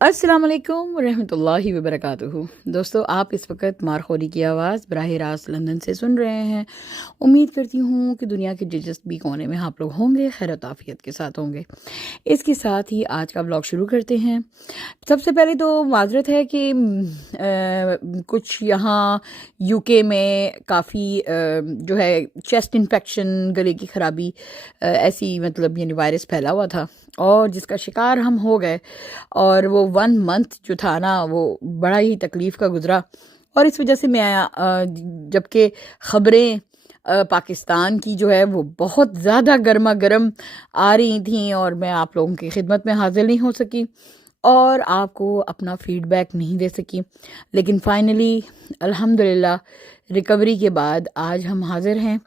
السلام علیکم ورحمۃ اللہ وبرکاتہ۔ دوستو، آپ اس وقت مارخوری کی آواز براہ راست لندن سے سن رہے ہیں۔ امید کرتی ہوں کہ دنیا کے جس بھی کونے میں آپ لوگ ہوں گے خیر و عافیت کے ساتھ ہوں گے۔ اس کے ساتھ ہی آج کا بلاگ شروع کرتے ہیں۔ سب سے پہلے تو معذرت ہے کہ کچھ یہاں یو کے میں کافی جو ہے چیسٹ انفیکشن، گلے کی خرابی، ایسی مطلب یعنی وائرس پھیلا ہوا تھا اور جس کا شکار ہم ہو گئے، اور وہ 1 month جو تھا نا وہ بڑا ہی تکلیف کا گزرا۔ اور اس وجہ سے میں جبکہ خبریں پاکستان کی جو ہے وہ بہت زیادہ گرما گرم آ رہی تھیں اور میں آپ لوگوں کی خدمت میں حاضر نہیں ہو سکی اور آپ کو اپنا فیڈ بیک نہیں دے سکی، لیکن فائنلی الحمدللہ ریکوری کے بعد آج ہم حاضر ہیں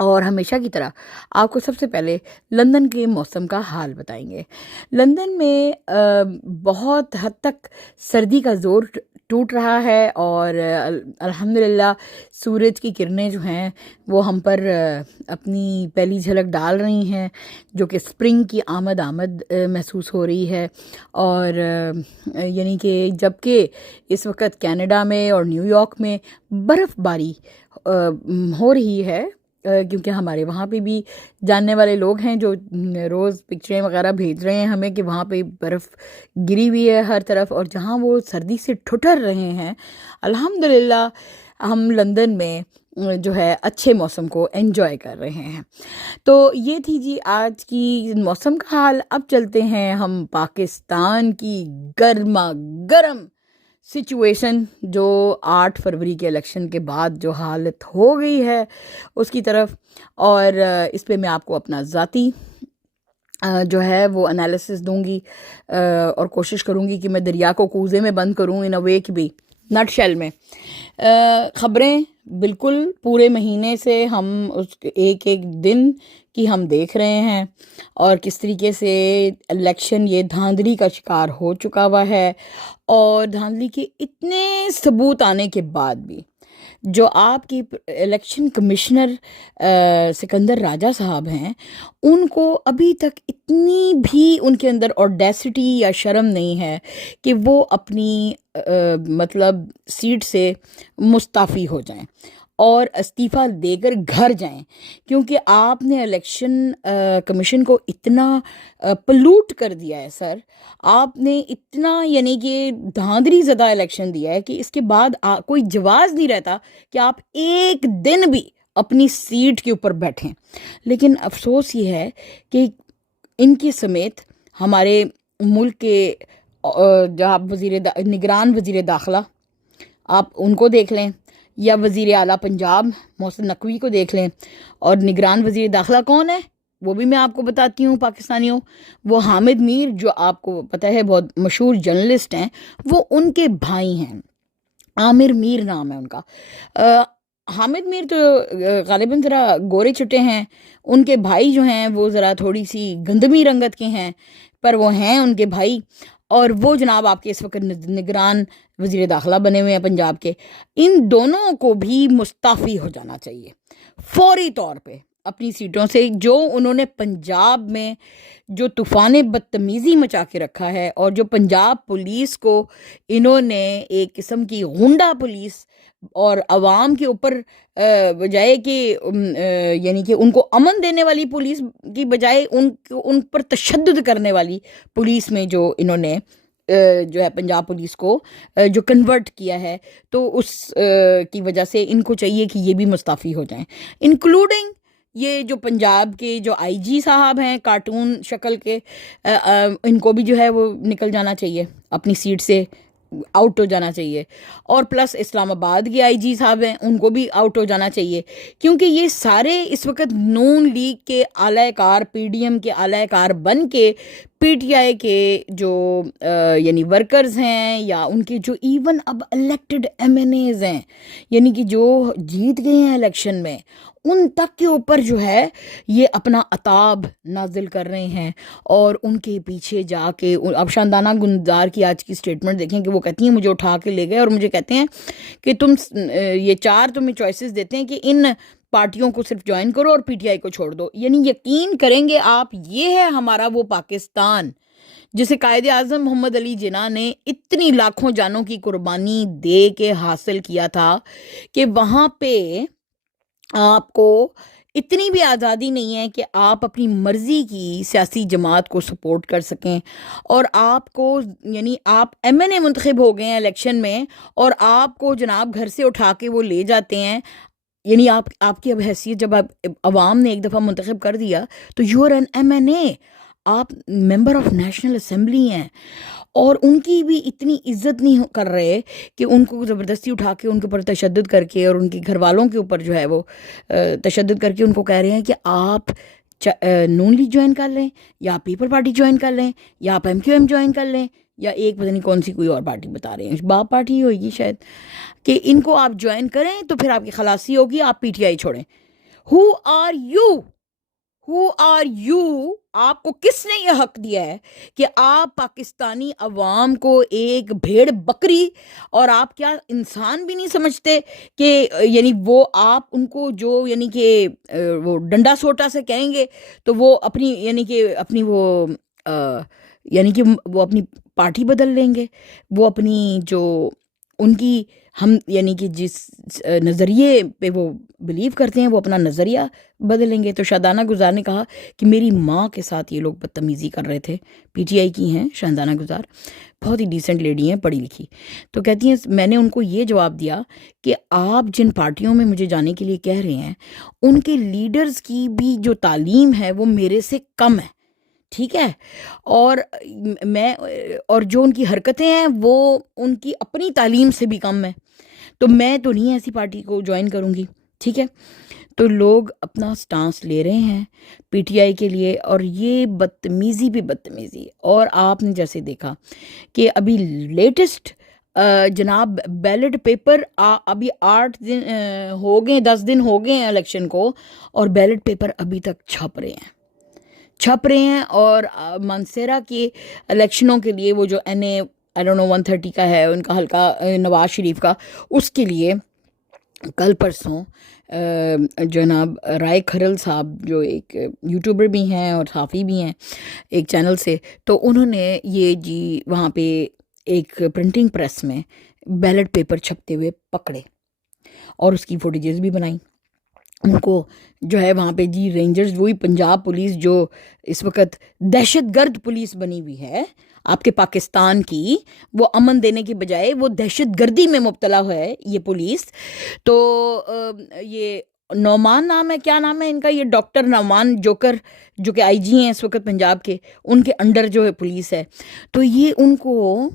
اور ہمیشہ کی طرح آپ کو سب سے پہلے لندن کے موسم کا حال بتائیں گے۔ لندن میں بہت حد تک سردی کا زور ٹوٹ رہا ہے اور الحمدللہ سورج کی کرنیں جو ہیں وہ ہم پر اپنی پہلی جھلک ڈال رہی ہیں، جو کہ سپرنگ کی آمد محسوس ہو رہی ہے۔ اور یعنی کہ جبکہ اس وقت کینیڈا میں اور نیو یارک میں برف باری ہو رہی ہے، کیونکہ ہمارے وہاں پہ بھی جاننے والے لوگ ہیں جو روز پکچریں وغیرہ بھیج رہے ہیں ہمیں کہ وہاں پہ برف گری ہوئی ہے ہر طرف، اور جہاں وہ سردی سے ٹھٹر رہے ہیں الحمدللہ ہم لندن میں جو ہے اچھے موسم کو انجوائے کر رہے ہیں۔ تو یہ تھی جی آج کی موسم کا حال۔ اب چلتے ہیں ہم پاکستان کی گرما گرم سچویشن، جو 8 فروری کے الیکشن کے بعد جو حالت ہو گئی ہے اس کی طرف، اور اس پہ میں آپ کو اپنا ذاتی جو ہے وہ انالیسس دوں گی اور کوشش کروں گی کہ میں دریا کو کوزے میں بند کروں ان اے وے کہ بھی نٹ شیل میں خبریں بالکل پورے مہینے سے ہم اس ایک دن کی ہم دیکھ رہے ہیں اور کس طریقے سے الیکشن یہ دھاندلی کا شکار ہو چکا ہوا ہے، اور دھاندلی کے اتنے ثبوت آنے کے بعد بھی جو آپ کی الیکشن کمشنر سکندر راجہ صاحب ہیں، ان کو ابھی تک اتنی بھی ان کے اندر اوڈیسٹی یا شرم نہیں ہے کہ وہ اپنی مطلب سیٹ سے مستعفی ہو جائیں اور استعفیٰ دے کر گھر جائیں، کیونکہ آپ نے الیکشن کمیشن کو اتنا پلوٹ کر دیا ہے سر، آپ نے اتنا یعنی کہ دھاندلی زدہ الیکشن دیا ہے کہ اس کے بعد کوئی جواز نہیں رہتا کہ آپ ایک دن بھی اپنی سیٹ کے اوپر بیٹھیں۔ لیکن افسوس یہ ہے کہ ان کی سمیت ہمارے ملک کے جناب نگران وزیر داخلہ، آپ ان کو دیکھ لیں، یا وزیر اعلیٰ پنجاب محسن نقوی کو دیکھ لیں، اور نگران وزیر داخلہ کون ہے وہ بھی میں آپ کو بتاتی ہوں پاکستانیوں، وہ حامد میر، جو آپ کو پتہ ہے بہت مشہور جرنلسٹ ہیں، وہ ان کے بھائی ہیں، عامر میر نام ہے ان کا۔ حامد میر تو غالباً ذرا گورے چھٹے ہیں، ان کے بھائی جو ہیں وہ ذرا تھوڑی سی گندمی رنگت کے ہیں، پر وہ ہیں ان کے بھائی، اور وہ جناب آپ کے اس وقت نگران وزیر داخلہ بنے ہوئے ہیں پنجاب کے۔ ان دونوں کو بھی مستعفی ہو جانا چاہیے فوری طور پہ اپنی سیٹوں سے، جو انہوں نے پنجاب میں جو طوفان بدتمیزی مچا کے رکھا ہے، اور جو پنجاب پولیس کو انہوں نے ایک قسم کی غنڈہ پولیس اور عوام کے اوپر بجائے کہ یعنی کہ ان کو امن دینے والی پولیس کی بجائے ان پر تشدد کرنے والی پولیس میں جو انہوں نے جو ہے پنجاب پولیس کو جو کنورٹ کیا ہے، تو اس کی وجہ سے ان کو چاہیے کہ یہ بھی مستعفی ہو جائیں، انکلوڈنگ یہ جو پنجاب کے جو آئی جی صاحب ہیں کارٹون شکل کے، ان کو بھی جو ہے وہ نکل جانا چاہیے، اپنی سیٹ سے آؤٹ ہو جانا چاہیے، اور پلس اسلام آباد کے آئی جی صاحب ہیں ان کو بھی آؤٹ ہو جانا چاہیے، کیونکہ یہ سارے اس وقت نون لیگ کے اعلی کار، پی ڈی ایم کے اعلی کار بن کے پی ٹی آئی کے جو یعنی ورکرز ہیں، یا ان کے جو ایون اب الیکٹڈ ایم این ایز ہیں، یعنی کہ جو جیت گئے ہیں الیکشن میں، ان تک کے اوپر جو ہے یہ اپنا عتاب نازل کر رہے ہیں، اور ان کے پیچھے جا کے اب شاندانہ گلزار کی آج کی سٹیٹمنٹ دیکھیں کہ وہ کہتی ہیں مجھے اٹھا کے لے گئے اور مجھے کہتے ہیں کہ تم یہ 4 تمہیں چوائسز دیتے ہیں کہ ان پارٹیوں کو صرف جوائن کرو اور پی ٹی آئی کو چھوڑ دو، یعنی یقین کریں گے آپ، یہ ہے ہمارا وہ پاکستان جسے قائد اعظم محمد علی جناح نے اتنی لاکھوں جانوں کی قربانی دے کے حاصل کیا تھا کہ وہاں پہ آپ کو اتنی بھی آزادی نہیں ہے کہ آپ اپنی مرضی کی سیاسی جماعت کو سپورٹ کر سکیں، اور آپ کو یعنی آپ ایم این اے منتخب ہو گئے ہیں الیکشن میں، اور آپ کو جناب گھر سے اٹھا کے وہ لے جاتے ہیں. یعنی آپ کی اب حیثیت جب آپ عوام نے ایک دفعہ منتخب کر دیا تو you are an M N A, آپ ممبر آف نیشنل اسمبلی ہیں، اور ان کی بھی اتنی عزت نہیں کر رہے کہ ان کو زبردستی اٹھا کے ان کے اوپر تشدد کر کے، اور ان کے گھر والوں کے اوپر جو ہے وہ تشدد کر کے ان کو کہہ رہے ہیں کہ آپ نون لیگ جوائن کر لیں، یا آپ پیپل پارٹی جوائن کر لیں، یا آپ ایم کیو ایم جوائن کر لیں، یا ایک پتہ نہیں کون سی کوئی اور پارٹی بتا رہے ہیں، باپ پارٹی ہی ہوئے گی شاید، کہ ان کو آپ جوائن کریں تو پھر آپ کی خلاصی ہوگی، آپ پی ٹی آئی چھوڑیں. Who are you? Who are you? آپ کو کس نے یہ حق دیا ہے کہ آپ پاکستانی عوام کو ایک بھیڑ بکری، اور آپ کیا انسان بھی نہیں سمجھتے کہ یعنی وہ آپ ان کو جو یعنی کہ وہ ڈنڈا سوٹا سے کہیں گے تو وہ اپنی یعنی کہ اپنی وہ یعنی کہ وہ اپنی پارٹی بدل لیں گے، وہ اپنی جو ان کی ہم یعنی کہ جس نظریے پہ وہ بلیو کرتے ہیں وہ اپنا نظریہ بدلیں گے. تو شاہدانہ گزار نے کہا کہ میری ماں کے ساتھ یہ لوگ بدتمیزی کر رہے تھے. پی ٹی آئی کی ہیں شاہدانہ گزار، بہت ہی ڈیسنٹ لیڈی ہیں، پڑھی لکھی. تو کہتی ہیں میں نے ان کو یہ جواب دیا کہ آپ جن پارٹیوں میں مجھے جانے کے لیے کہہ رہے ہیں ان کے لیڈرز کی بھی جو تعلیم ہے وہ میرے سے کم ہے، ٹھیک ہے، اور جو ان کی حرکتیں ہیں وہ ان کی اپنی تعلیم سے بھی کم ہے، تو میں تو نہیں ایسی پارٹی کو جوائن کروں گی. ٹھیک ہے، تو لوگ اپنا سٹانس لے رہے ہیں پی ٹی آئی کے لیے، اور یہ بدتمیزی بھی بدتمیزی. اور آپ نے جیسے دیکھا کہ ابھی لیٹسٹ جناب بیلٹ پیپر ابھی 8 دن ہو گئے، 10 دن ہو گئے ہیں الیکشن کو، اور بیلٹ پیپر ابھی تک چھپ رہے ہیں. اور مانسیرا کے الیکشنوں کے لیے وہ جو N a I don't know 130 کا ہے ان کا حلقہ نواز شریف کا، اس کے لیے کل پرسوں جناب رائے کھرل صاحب جو ایک یوٹیوبر بھی ہیں اور صحافی بھی ہیں ایک چینل سے، تو انہوں نے یہ جی وہاں پہ ایک پرنٹنگ پریس میں بیلٹ پیپر چھپتے ہوئے پکڑے اور اس کی فوٹیجز بھی بنائیں. ان کو جو ہے وہاں پہ جی رینجرز، وہی پنجاب پولیس جو اس وقت دہشت گرد پولیس بنی ہوئی ہے آپ کے پاکستان کی، وہ امن دینے کی بجائے وہ دہشت گردی میں مبتلا ہے یہ پولیس. تو یہ نعمان نام ہے، کیا نام ہے ان کا، یہ ڈاکٹر نعمان جوکر جو کہ آئی جی ہیں اس وقت پنجاب کے، ان کے انڈر جو ہے پولیس ہے. تو یہ ان کو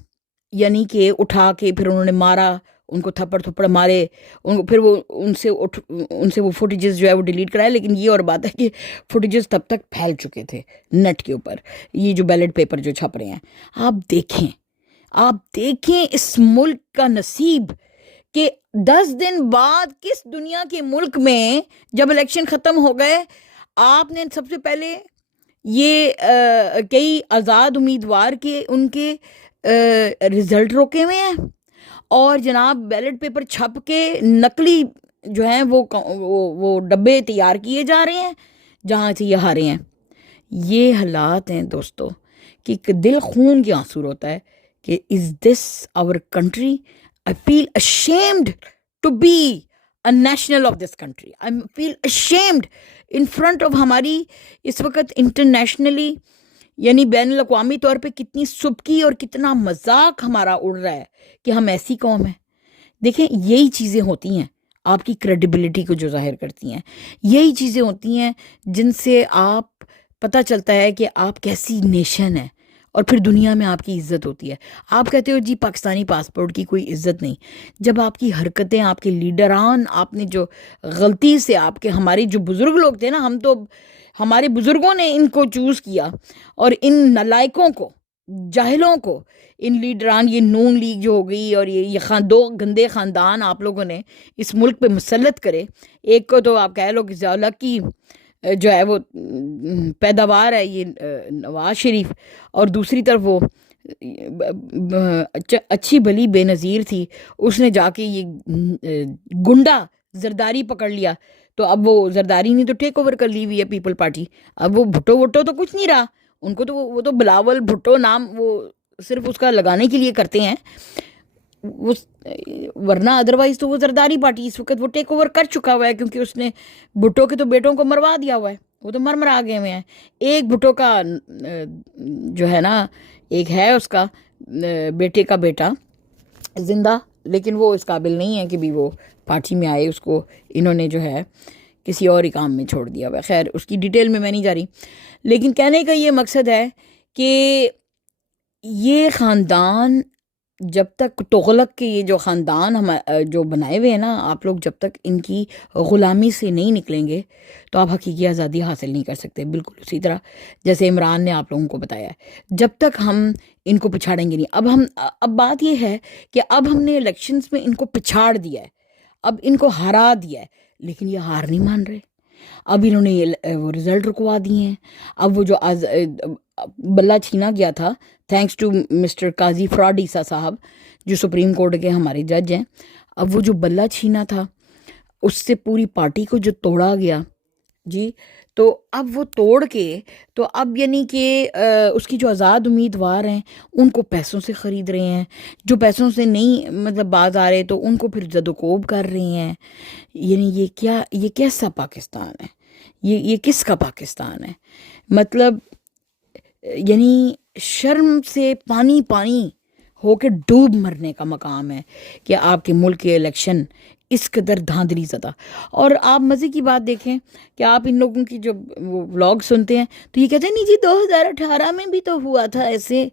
یعنی کہ اٹھا کے پھر انہوں نے مارا، ان کو تھپڑ مارے، ان کو پھر وہ ان سے وہ فوٹیجز جو ہے وہ ڈیلیٹ کرائے. لیکن یہ اور بات ہے کہ فوٹیجز تب تک پھیل چکے تھے نیٹ کے اوپر، یہ جو بیلٹ پیپر جو چھپ رہے ہیں. آپ دیکھیں اس ملک کا نصیب کہ 10 دن بعد کس دنیا کے ملک میں جب الیکشن ختم ہو گئے، آپ نے سب سے پہلے یہ کئی آزاد امیدوار کے ان کے رزلٹ روکے ہوئے ہیں، اور جناب بیلٹ پیپر چھپ کے نقلی جو ہیں وہ ڈبے تیار کیے جا رہے ہیں جہاں سے یہ ہارے ہیں. یہ حالات ہیں دوستو کہ دل خون کی آنسو ہوتا ہے کہ is this our country. I feel ashamed to be a national of this country. I feel ashamed in front of ہماری اس وقت انٹرنیشنلی یعنی بین الاقوامی طور پہ کتنی سبکی اور کتنا مذاق ہمارا اڑ رہا ہے کہ ہم ایسی قوم ہیں. دیکھیں یہی چیزیں ہوتی ہیں آپ کی کریڈیبلٹی کو جو ظاہر کرتی ہیں، یہی چیزیں ہوتی ہیں جن سے آپ پتہ چلتا ہے کہ آپ کیسی نیشن ہے، اور پھر دنیا میں آپ کی عزت ہوتی ہے. آپ کہتے ہو جی پاکستانی پاسپورٹ کی کوئی عزت نہیں، جب آپ کی حرکتیں، آپ کے لیڈران، آپ نے جو غلطی سے آپ کے ہمارے جو بزرگ لوگ تھے نا، ہم تو ہمارے بزرگوں نے ان کو چوز کیا، اور ان نالائکوں کو، جاہلوں کو، ان لیڈران، یہ نون لیگ جو ہو گئی اور یہ دو گندے خاندان آپ لوگوں نے اس ملک پہ مسلط کرے. ایک کو تو آپ کہہ لو کہ ضیاء کی جو ہے وہ پیداوار ہے یہ نواز شریف، اور دوسری طرف وہ اچھی بھلی بے نظیر تھی، اس نے جا کے یہ گنڈا زرداری پکڑ لیا. تو اب وہ زرداری نے تو ٹیک اوور کر لی ہوئی ہے پیپل پارٹی. اب وہ بھٹو تو کچھ نہیں رہا، ان کو تو وہ تو بلاول بھٹو نام وہ صرف اس کا لگانے کے لیے کرتے ہیں، وہ ورنہ ادروائز تو وہ زرداری پارٹی اس وقت وہ ٹیک اوور کر چکا ہوا ہے، کیونکہ اس نے بھٹو کے تو بیٹوں کو مروا دیا ہوا ہے، وہ تو مر آگے ہوئے ہیں۔ ایک بھٹو کا جو ہے نا، ایک ہے اس کا بیٹے کا بیٹا زندہ، لیکن وہ اس قابل نہیں ہے کہ بھی وہ پارٹی میں آئے، اس کو انہوں نے جو ہے کسی اور ہی کام میں چھوڑ دیا ہوا ہے۔ خیر اس کی ڈیٹیل میں نہیں جا رہی، لیکن کہنے کا یہ مقصد ہے کہ یہ خاندان جب تک تغلق کے یہ جو خاندان ہم جو بنائے ہوئے ہیں نا آپ لوگ، جب تک ان کی غلامی سے نہیں نکلیں گے تو آپ حقیقی آزادی حاصل نہیں کر سکتے۔ بالکل اسی طرح جیسے عمران نے آپ لوگوں کو بتایا ہے، جب تک ہم ان کو پچھاڑیں گے نہیں۔ اب بات یہ ہے کہ اب ہم نے الیکشنز میں ان کو پچھاڑ دیا ہے، اب ان کو ہرا دیا ہے، لیکن یہ ہار نہیں مان رہے۔ اب انہوں نے وہ رزلٹ رکوا دیے ہیں۔ اب وہ جو بلہ چھینا گیا تھا، thanks to mister Qazi fraud عیسیٰ صاحب جو سپریم کورٹ کے ہمارے جج ہیں، اب وہ جو بلہ چھینا تھا اس سے پوری پارٹی کو جو توڑا گیا جی، تو اب وہ توڑ کے تو اب یعنی کہ اس کی جو آزاد امیدوار ہیں ان کو پیسوں سے خرید رہے ہیں، جو پیسوں سے نہیں مطلب باز آ رہے تو ان کو پھر زد و کوب کر رہے ہیں۔ یعنی یہ کیسا پاکستان ہے؟ یہ کس کا پاکستان ہے؟ مطلب یعنی شرم سے پانی پانی ہو کے ڈوب مرنے کا مقام ہے کہ آپ کے ملک کے الیکشن اس قدر دھاندلی زدہ۔ اور آپ مزے کی بات دیکھیں کہ آپ ان لوگوں کی جو وہ ولاگ سنتے ہیں تو یہ کہتے ہیں نہیں جی 2018 میں بھی تو ہوا تھا ایسے۔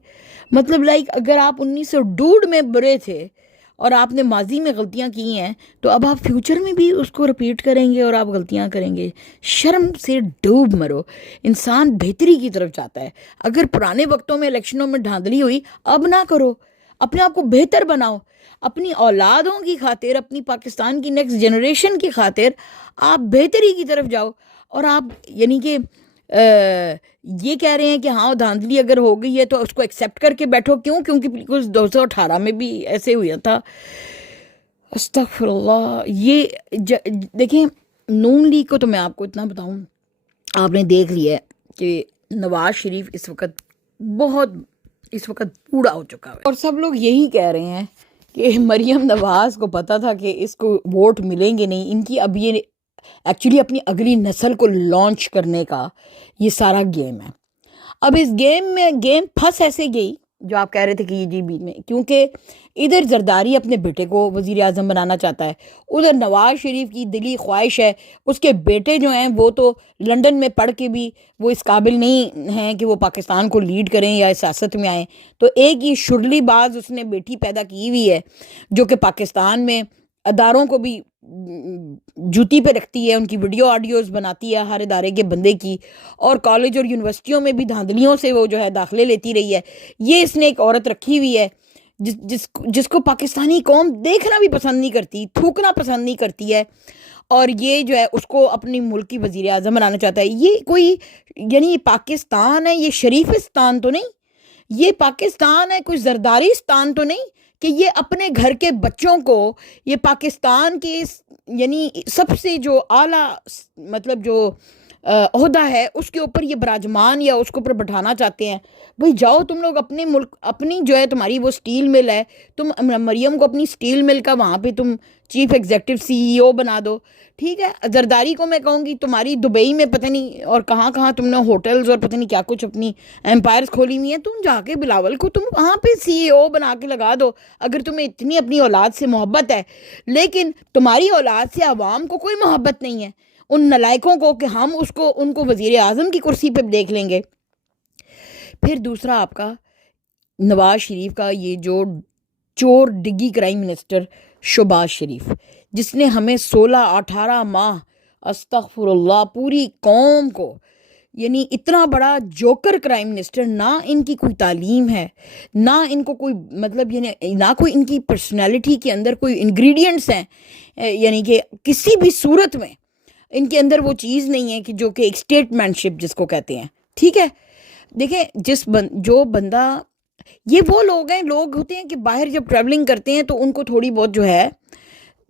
مطلب اگر آپ 1962 میں برے تھے اور آپ نے ماضی میں غلطیاں کی ہیں تو اب آپ فیوچر میں بھی اس کو رپیٹ کریں گے اور آپ غلطیاں کریں گے۔ شرم سے ڈوب مرو۔ انسان بہتری کی طرف جاتا ہے۔ اگر پرانے وقتوں میں الیکشنوں میں دھاندلی ہوئی، اب نہ کرو، اپنے آپ کو بہتر بناؤ، اپنی اولادوں کی خاطر، اپنی پاکستان کی نیکسٹ جنریشن کی خاطر آپ بہتری کی طرف جاؤ۔ اور آپ یعنی کہ یہ کہہ رہے ہیں کہ ہاں دھاندلی اگر ہو گئی ہے تو اس کو ایکسیپٹ کر کے بیٹھو۔ کیونکہ 2018 میں بھی ایسے ہوا تھا۔ استغفر اللہ۔ یہ دیکھیں نون لیگ کو تو میں آپ کو اتنا بتاؤں، آپ نے دیکھ لیا ہے کہ نواز شریف اس وقت پوڑا ہو چکا ہے، اور سب لوگ یہی کہہ رہے ہیں کہ مریم نواز کو پتا تھا کہ اس کو ووٹ ملیں گے نہیں۔ ان کی اب یہ ایکچولی اپنی اگلی نسل کو لانچ کرنے کا یہ سارا گیم ہے۔ اب اس گیم پھنس ایسے گئی جو آپ کہہ رہے تھے کہ یہ جی بی میں، کیونکہ ادھر زرداری اپنے بیٹے کو وزیر اعظم بنانا چاہتا ہے، ادھر نواز شریف کی دلی خواہش ہے اس کے بیٹے جو ہیں وہ تو لنڈن میں پڑھ کے بھی وہ اس قابل نہیں ہیں کہ وہ پاکستان کو لیڈ کریں یا سیاست میں آئیں۔ تو ایک یہ شرلی باز اس نے بیٹی پیدا کی ہوئی ہے جو کہ پاکستان میں اداروں کو بھی جوتی پہ رکھتی ہے، ان کی ویڈیو آڈیوز بناتی ہے ہر ادارے کے بندے کی، اور کالج اور یونیورسٹیوں میں بھی دھاندلیوں سے وہ جو ہے داخلے لیتی رہی ہے۔ یہ اس نے ایک عورت رکھی ہوئی ہے جس کو پاکستانی قوم دیکھنا بھی پسند نہیں کرتی، تھوکنا پسند نہیں کرتی ہے، اور یہ جو ہے اس کو اپنی ملک کی وزیر اعظم بنانا چاہتا ہے۔ یہ کوئی یعنی پاکستان ہے، یہ شریفستان تو نہیں، یہ پاکستان ہے کوئی زرداریستان تو نہیں کہ یہ اپنے گھر کے بچوں کو یہ پاکستان کے یعنی سب سے جو اعلیٰ مطلب جو عہدہ ہے اس کے اوپر یہ براجمان یا اس کے اوپر بٹھانا چاہتے ہیں۔ بھئی جاؤ تم لوگ اپنے ملک، اپنی جو ہے تمہاری وہ سٹیل مل ہے، تم مریم کو اپنی سٹیل مل کا وہاں پہ تم چیف ایگزیکٹو CEO بنا دو، ٹھیک ہے۔ زرداری کو میں کہوں گی تمہاری دبئی میں پتہ نہیں اور کہاں تم نے ہوٹلز اور پتہ نہیں کیا کچھ اپنی امپائرز کھولی ہوئی ہیں، تم جا کے بلاول کو تم وہاں پہ CEO بنا کے لگا دو اگر تمہیں اتنی اپنی اولاد سے محبت ہے۔ لیکن تمہاری اولاد سے عوام کو کوئی محبت نہیں ہے، ان نلائکوں کو کہ ہم ان کو وزیر اعظم کی کرسی پہ دیکھ لیں گے۔ پھر دوسرا آپ کا نواز شریف کا یہ جو چور ڈگی کرائم منسٹر شہباز شریف، جس نے ہمیں 16-18 ماہ استغفر اللہ پوری قوم کو یعنی اتنا بڑا جوکر کرائم منسٹر، نہ ان کی کوئی تعلیم ہے، نہ ان کو کوئی مطلب یعنی نہ کوئی ان کی پرسنالٹی کے اندر کوئی انگریڈینٹس ہیں، یعنی کہ کسی بھی صورت میں ان کے اندر وہ چیز نہیں ہے کہ جو کہ ایک اسٹیٹمنٹ شپ جس کو کہتے ہیں، ٹھیک ہے۔ دیکھیں جو بندہ، یہ وہ لوگ ہوتے ہیں کہ باہر جب ٹریولنگ کرتے ہیں تو ان کو تھوڑی بہت جو ہے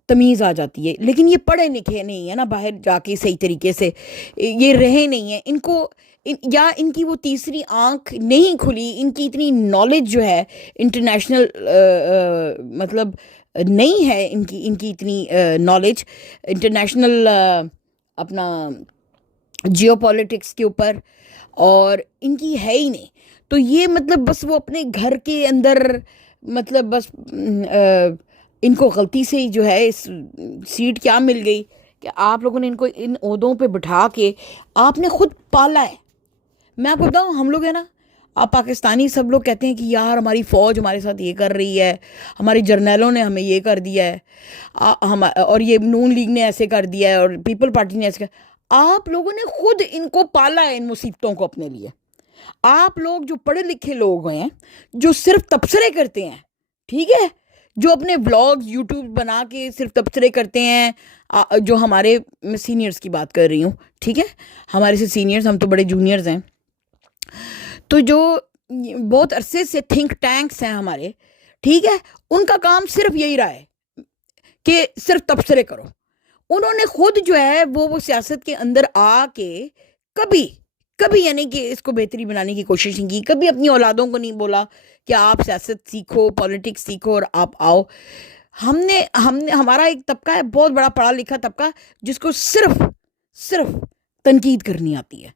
تمیز آ جاتی ہے، لیکن یہ پڑھے لکھے نہیں ہے نا، باہر جا کے صحیح طریقے سے یہ رہے نہیں ہیں، ان کو یا ان کی وہ تیسری آنکھ نہیں کھلی، ان کی اتنی نالج جو ہے انٹرنیشنل مطلب نہیں ہے، ان کی اتنی نالج انٹرنیشنل اپنا جیو پالیٹکس کے اوپر، اور ان کی ہے ہی نہیں. تو یہ مطلب بس وہ اپنے گھر کے اندر مطلب بس ان کو غلطی سے ہی جو ہے اس سیٹ کیا مل گئی کہ آپ لوگوں نے ان کو ان عہدوں پہ بٹھا کے آپ نے خود پالا ہے. میں آپ کو بتاؤں، ہم لوگ ہیں نا، آپ پاکستانی سب لوگ کہتے ہیں کہ یار ہماری فوج ہمارے ساتھ یہ کر رہی ہے، ہمارے جرنیلوں نے ہمیں یہ کر دیا ہے، اور یہ نون لیگ نے ایسے کر دیا ہے، اور پیپل پارٹی نے ایسے کر. آپ لوگوں نے خود ان کو پالا ہے، ان مصیبتوں کو اپنے لیے. آپ لوگ جو پڑھے لکھے لوگ ہیں، جو صرف تبصرے کرتے ہیں، ٹھیک ہے، جو اپنے ولاگز یوٹیوب بنا کے صرف تبصرے کرتے ہیں، جو ہمارے سینئرز کی بات کر رہی ہوں، ٹھیک ہے، ہمارے سے سینئرز، ہم تو بڑے جونیئرز ہیں، تو جو بہت عرصے سے تھنک ٹینکس ہیں ہمارے، ٹھیک ہے، ان کا کام صرف یہی رہا ہے کہ صرف تبصرے کرو. انہوں نے خود جو ہے وہ سیاست کے اندر آ کے کبھی یعنی کہ اس کو بہتری بنانے کی کوشش نہیں کی. کبھی اپنی اولادوں کو نہیں بولا کہ آپ سیاست سیکھو، پالیٹکس سیکھو اور آپ آؤ. ہمارا ایک طبقہ ہے، بہت بڑا پڑھا لکھا طبقہ، جس کو صرف تنقید کرنی آتی ہے.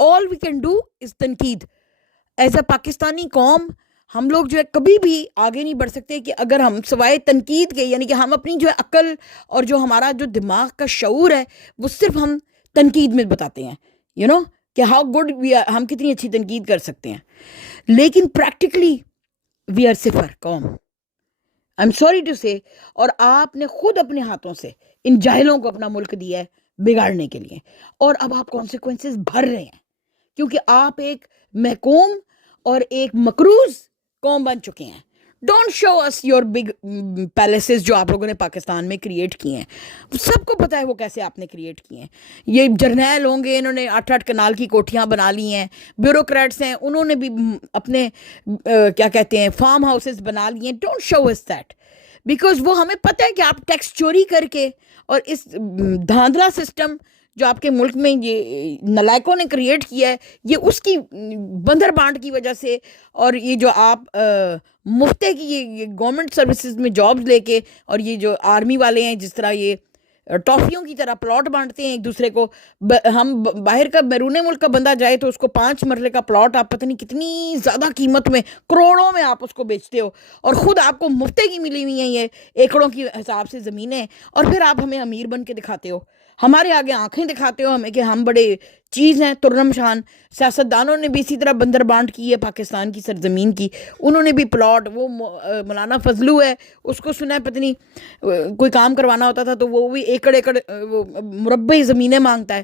all we can do is تنقید. ایز اے پاکستانی قوم ہم لوگ جو ہے کبھی بھی آگے نہیں بڑھ سکتے کہ اگر ہم سوائے تنقید کے، یعنی کہ ہم اپنی جو ہے عقل اور جو ہمارا جو دماغ کا شعور ہے وہ صرف ہم تنقید میں بتاتے ہیں، کہ ہاؤ گڈ ہم کتنی اچھی تنقید کر سکتے ہیں. لیکن پریکٹیکلی وی آر صفر قوم. آئی ایم سوری ٹو سے. اور آپ نے خود اپنے ہاتھوں سے ان جاہلوں کو اپنا ملک دیا ہے بگاڑنے کے لیے، اور اب آپ کانسیکوینسز بھر رہے ہیں، کیونکہ آپ ایک محکوم اور ایک مقروض قوم بن چکے ہیں. Don't show us your big palaces جو آپ لوگوں نے پاکستان میں کریٹ کیے ہیں. سب کو پتہ ہے وہ کیسے آپ نے کریٹ کیے ہیں. یہ جرنیل ہوں گے، انہوں نے 8 کنال کی کوٹھیاں بنا لی ہیں. بیوروکریٹس ہیں، انہوں نے بھی اپنے کیا کہتے ہیں فارم ہاؤسز بنا لیے ہیں. Don't show us that, because وہ ہمیں پتہ ہے کہ آپ ٹیکس چوری کر کے اور اس دھاندلا سسٹم جو آپ کے ملک میں یہ نلائکوں نے کریٹ کیا ہے، یہ اس کی بندر بانٹ کی وجہ سے، اور یہ جو آپ مفتے کی یہ گورنمنٹ سروسز میں جابز لے کے، اور یہ جو آرمی والے ہیں جس طرح یہ ٹافیوں کی طرح پلاٹ بانٹتے ہیں ایک دوسرے کو. ہم باہر کا بیرون ملک کا بندہ جائے تو اس کو 5 مرلے کا پلاٹ آپ پتہ نہیں کتنی زیادہ قیمت میں، کروڑوں میں آپ اس کو بیچتے ہو، اور خود آپ کو مفتے کی ملی ہوئی ہیں یہ ایکڑوں کی حساب سے زمینیں، اور پھر آپ ہمیں امیر بن کے دکھاتے ہو، ہمارے آگے آنکھیں دکھاتے ہو ہمیں کہ ہم بڑے چیز ہیں، ترم شان. سیاستدانوں نے بھی اسی طرح بندر بانٹ کی ہے پاکستان کی سرزمین کی. انہوں نے بھی پلاٹ، وہ مولانا فضلو ہے، اس کو سنا ہے پتہ نہیں کوئی کام کروانا ہوتا تھا تو وہ بھی ایکڑ مربع زمینیں مانگتا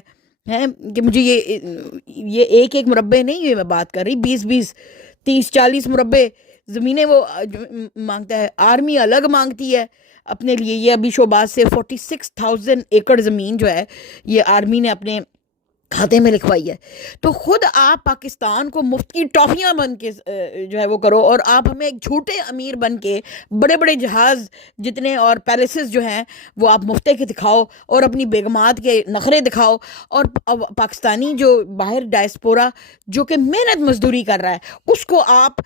ہے کہ مجھے یہ ایک مربع نہیں، یہ میں بات کر رہی 20 30 40 مربع زمینیں وہ مانگتا ہے. آرمی الگ مانگتی ہے اپنے لیے. یہ ابھی شوباز سے 46,000 ایکڑ زمین جو ہے یہ آرمی نے اپنے کھاتے میں لکھوائی ہے. تو خود آپ پاکستان کو مفت کی ٹافیاں بن کے جو ہے وہ کرو، اور آپ ہمیں ایک جھوٹے امیر بن کے بڑے بڑے جہاز جتنے اور پیلسز جو ہیں وہ آپ مفتے کے دکھاؤ، اور اپنی بیگمات کے نخرے دکھاؤ. اور پاکستانی جو باہر ڈائسپورا جو کہ محنت مزدوری کر رہا ہے، اس کو آپ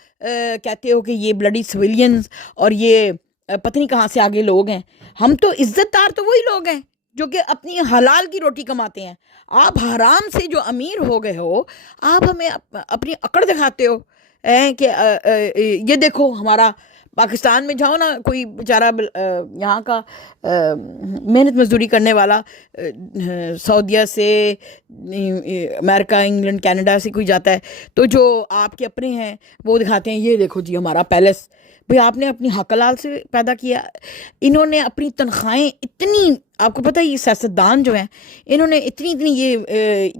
کہتے ہو کہ یہ بلڈی سویلینز اور یہ پتہ نہیں کہاں سے آگے لوگ ہیں. ہم تو عزت دار تو وہی لوگ ہیں جو کہ اپنی حلال کی روٹی کماتے ہیں. آپ حرام سے جو امیر ہو گئے ہو، آپ ہمیں اپنی اکڑ دکھاتے ہو کہ یہ دیکھو ہمارا پاکستان میں جاؤ نا، کوئی بیچارہ یہاں کا محنت مزدوری کرنے والا سعودیہ سے، امریکہ، انگلینڈ، کینیڈا سے کوئی جاتا ہے تو جو آپ کے اپنے ہیں وہ دکھاتے ہیں یہ دیکھو جی ہمارا پیلس. بھئی آپ نے اپنی حق حلال سے پیدا کیا. انہوں نے اپنی تنخواہیں اتنی، آپ کو پتہ ہے یہ سیاستدان جو ہیں انہوں نے اتنی یہ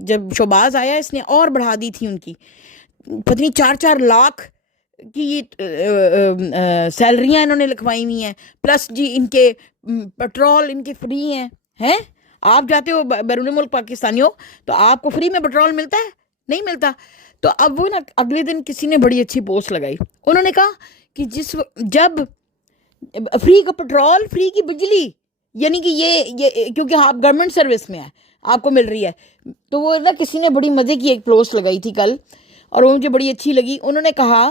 جب شوباز آیا اس نے اور بڑھا دی تھی ان کی پتہ نہیں 4 لاکھ کی سیلریاں انہوں نے لکھوائی ہوئی ہیں. پلس جی ان کے پیٹرول ان کے فری ہیں. آپ جاتے ہو بیرون ملک پاکستانی ہو تو آپ کو فری میں پیٹرول ملتا ہے؟ نہیں ملتا. تو اب وہ نا اگلے دن کسی نے بڑی اچھی پوسٹ لگائی، انہوں نے کہا کہ جب فری کا پیٹرول، فری کی بجلی، یعنی کہ یہ کیونکہ آپ گورنمنٹ سروس میں ہیں، آپ کو مل رہی ہے. تو وہ نا کسی نے بڑی مزے کی ایک پوسٹ لگائی تھی کل, اور وہ مجھے بڑی اچھی لگی. انہوں نے کہا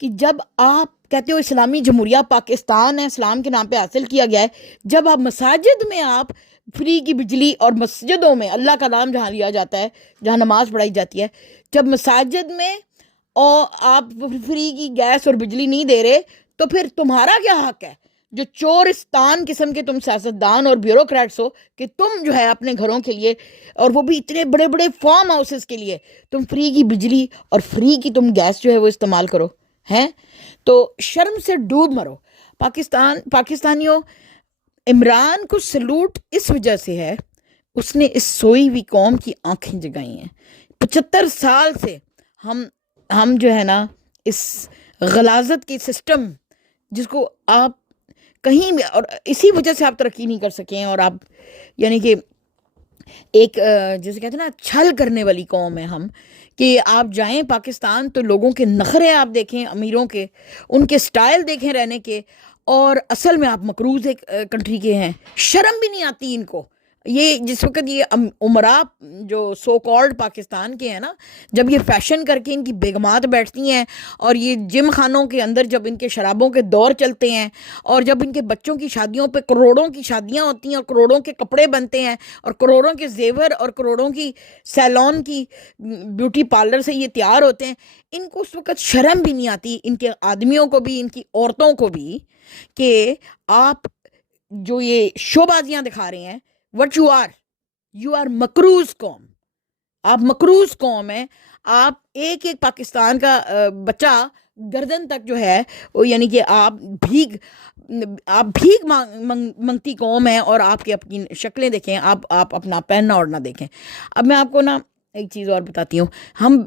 کہ جب آپ کہتے ہو اسلامی جمہوریہ پاکستان ہے, اسلام کے نام پہ حاصل کیا گیا ہے, جب آپ مساجد میں آپ فری کی بجلی, اور مسجدوں میں اللہ کا نام جہاں لیا جاتا ہے, جہاں نماز پڑھائی جاتی ہے, جب مساجد میں اور آپ فری کی گیس اور بجلی نہیں دے رہے, تو پھر تمہارا کیا حق ہے جو چورستان قسم کے تم سیاستدان اور بیوروکریٹس ہو کہ تم جو ہے اپنے گھروں کے لیے, اور وہ بھی اتنے بڑے بڑے فارم ہاؤسز کے لیے, تم فری کی بجلی اور فری کی تم گیس جو ہے وہ استعمال کرو ہیں. تو شرم سے ڈوب مرو. پاکستانیوں, عمران کو سلوٹ اس وجہ سے ہے, اس نے اس سوئی ہوئی قوم کی آنکھیں جگائی ہیں. 75 سال سے ہم جو ہے نا اس غلاظت کی سسٹم جس کو آپ کہیں بھی, اور اسی وجہ سے آپ ترقی نہیں کر سکے ہیں, اور آپ یعنی کہ ایک جیسے کہتے ہیں نا چھل کرنے والی قوم ہے ہم, کہ آپ جائیں پاکستان تو لوگوں کے نخرے آپ دیکھیں, امیروں کے ان کے سٹائل دیکھیں رہنے کے, اور اصل میں آپ مقروض ایک کنٹری کے ہیں. شرم بھی نہیں آتی ان کو. یہ جس وقت یہ عمرا جو سو کالڈ پاکستان کے ہیں نا, جب یہ فیشن کر کے ان کی بیگمات بیٹھتی ہیں, اور یہ جم خانوں کے اندر جب ان کے شرابوں کے دور چلتے ہیں, اور جب ان کے بچوں کی شادیوں پہ کروڑوں کی شادیاں ہوتی ہیں, اور کروڑوں کے کپڑے بنتے ہیں, اور کروڑوں کے زیور اور کروڑوں کی سیلون کی بیوٹی پارلر سے یہ تیار ہوتے ہیں, ان کو اس وقت شرم بھی نہیں آتی, ان کے آدمیوں کو بھی, ان کی عورتوں کو بھی, کہ آپ جو یہ شو بازیاں دکھا رہے ہیں, what you are مقروض قوم. آپ مقروض قوم ہیں. آپ ایک پاکستان کا بچہ گردن تک جو ہے وہ, یعنی کہ آپ بھیک منگتی قوم ہیں, اور آپ کی اپنی شکلیں دیکھیں, آپ اپنا پہننا اوڑھنا دیکھیں. اب میں آپ کو نا ایک چیز اور بتاتی ہوں. ہم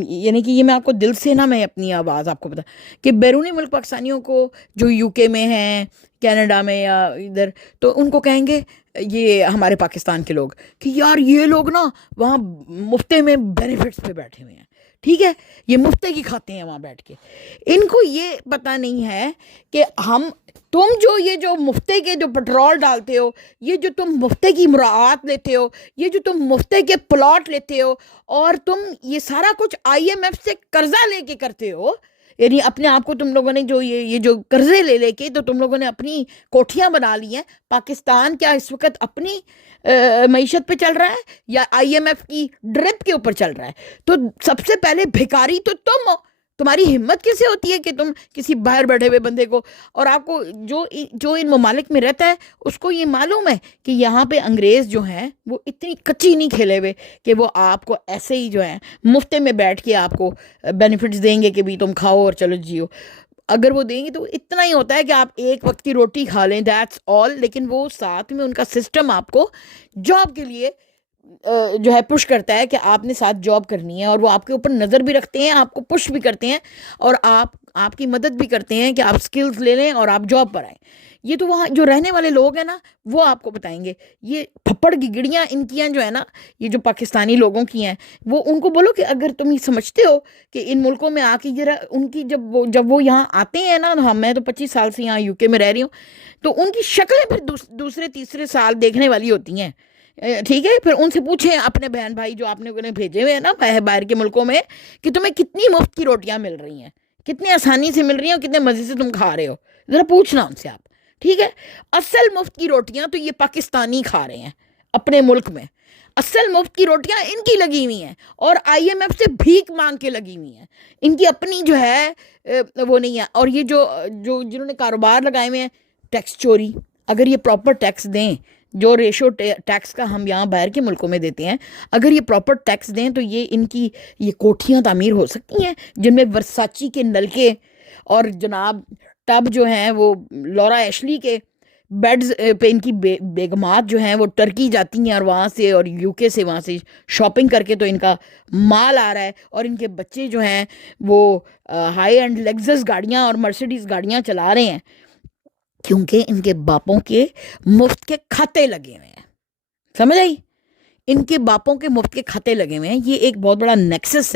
یعنی کہ یہ میں آپ کو دل سے نا, میں اپنی آواز آپ کو بتا کہ بیرونی ملک پاکستانیوں کو جو یو کے میں ہیں, کینیڈا میں یا ادھر, تو ان کو کہیں گے یہ ہمارے پاکستان کے لوگ کہ یار یہ لوگ نا وہاں مفتے میں بینیفٹس پہ بیٹھے ہوئے ہیں, ٹھیک ہے, یہ مفتے کی کھاتے ہیں وہاں بیٹھ کے. ان کو یہ پتہ نہیں ہے کہ تم جو مفتے کے جو پٹرول ڈالتے ہو, یہ جو تم مفتے کی مراعات لیتے ہو, یہ جو تم مفتے کے پلاٹ لیتے ہو, اور تم یہ سارا کچھ IMF سے قرضہ لے کے کرتے ہو, یعنی اپنے آپ کو تم لوگوں نے جو یہ جو قرضے لے کے تو تم لوگوں نے اپنی کوٹھیاں بنا لی ہیں. پاکستان کیا اس وقت اپنی معیشت پہ چل رہا ہے یا IMF کی ڈرپ کے اوپر چل رہا ہے؟ تو سب سے پہلے بھکاری تو تم ہو. تمہاری ہمت کیسے ہوتی ہے کہ تم کسی باہر بیٹھے ہوئے بندے کو, اور آپ کو جو ان ممالک میں رہتا ہے اس کو یہ معلوم ہے کہ یہاں پہ انگریز جو ہیں وہ اتنی کچی نہیں کھیلے ہوئے کہ وہ آپ کو ایسے ہی جو ہیں مفتے میں بیٹھ کے آپ کو بینیفٹس دیں گے کہ بھی تم کھاؤ اور چلو جیو. اگر وہ دیں گے تو اتنا ہی ہوتا ہے کہ آپ ایک وقت کی روٹی کھا لیں, دیٹس آل. لیکن وہ ساتھ میں ان کا سسٹم آپ کو جاب کے لیے جو ہے پش کرتا ہے کہ آپ نے ساتھ جاب کرنی ہے, اور وہ آپ کے اوپر نظر بھی رکھتے ہیں, آپ کو پش بھی کرتے ہیں, اور آپ کی مدد بھی کرتے ہیں کہ آپ سکلز لے لیں اور آپ جاب پر آئیں. یہ تو وہاں جو رہنے والے لوگ ہیں نا وہ آپ کو بتائیں گے. یہ پھپڑ گگڑیاں ان کی ہیں جو ہے نا, یہ جو پاکستانی لوگوں کی ہیں, وہ ان کو بولو کہ اگر تم یہ سمجھتے ہو کہ ان ملکوں میں آ کے ان کی جب وہ یہاں آتے ہیں نا, میں تو 25 سال سے یہاں UK میں رہ رہی ہوں, تو ان کی شکلیں پھر دوسرے تیسرے سال دیکھنے والی ہوتی ہیں, ٹھیک ہے. پھر ان سے پوچھیں اپنے بہن بھائی جو آپ نے انہیں بھیجے ہوئے ہیں نا باہر کے ملکوں میں, کہ تمہیں کتنی مفت کی روٹیاں مل رہی ہیں, کتنی آسانی سے مل رہی ہیں, اور کتنے مزے سے تم کھا رہے ہو. ذرا پوچھنا ان سے آپ, ٹھیک ہے. اصل مفت کی روٹیاں تو یہ پاکستانی کھا رہے ہیں اپنے ملک میں. اصل مفت کی روٹیاں ان کی لگی ہوئی ہیں, اور IMF سے بھیک مانگ کے لگی ہوئی ہیں. ان کی اپنی جو ہے وہ نہیں ہے. اور یہ جو جنہوں نے کاروبار لگائے ہوئے ہیں, ٹیکس چوری, اگر یہ پراپر ٹیکس دیں, جو ریشو ٹیکس کا ہم یہاں باہر کے ملکوں میں دیتے ہیں, اگر یہ پراپر ٹیکس دیں تو یہ ان کی یہ کوٹھیاں تعمیر ہو سکتی ہیں جن میں ورساچی کے نلکے اور جناب ٹب جو ہیں وہ لورا ایشلی کے بیڈز پہ ان کی بیگمات جو ہیں وہ ٹرکی جاتی ہیں, اور وہاں سے اور UK سے وہاں سے شاپنگ کر کے تو ان کا مال آ رہا ہے, اور ان کے بچے جو ہیں وہ ہائی اینڈ لیگزس گاڑیاں اور مرسیڈیز گاڑیاں چلا رہے ہیں, کیونکہ ان کے باپوں کے مفت کے کھاتے لگے ہوئے ہیں. سمجھ آئی؟ ان کے باپوں کے مفت کے کھاتے لگے ہوئے ہیں. یہ ایک بہت بڑا نیکسس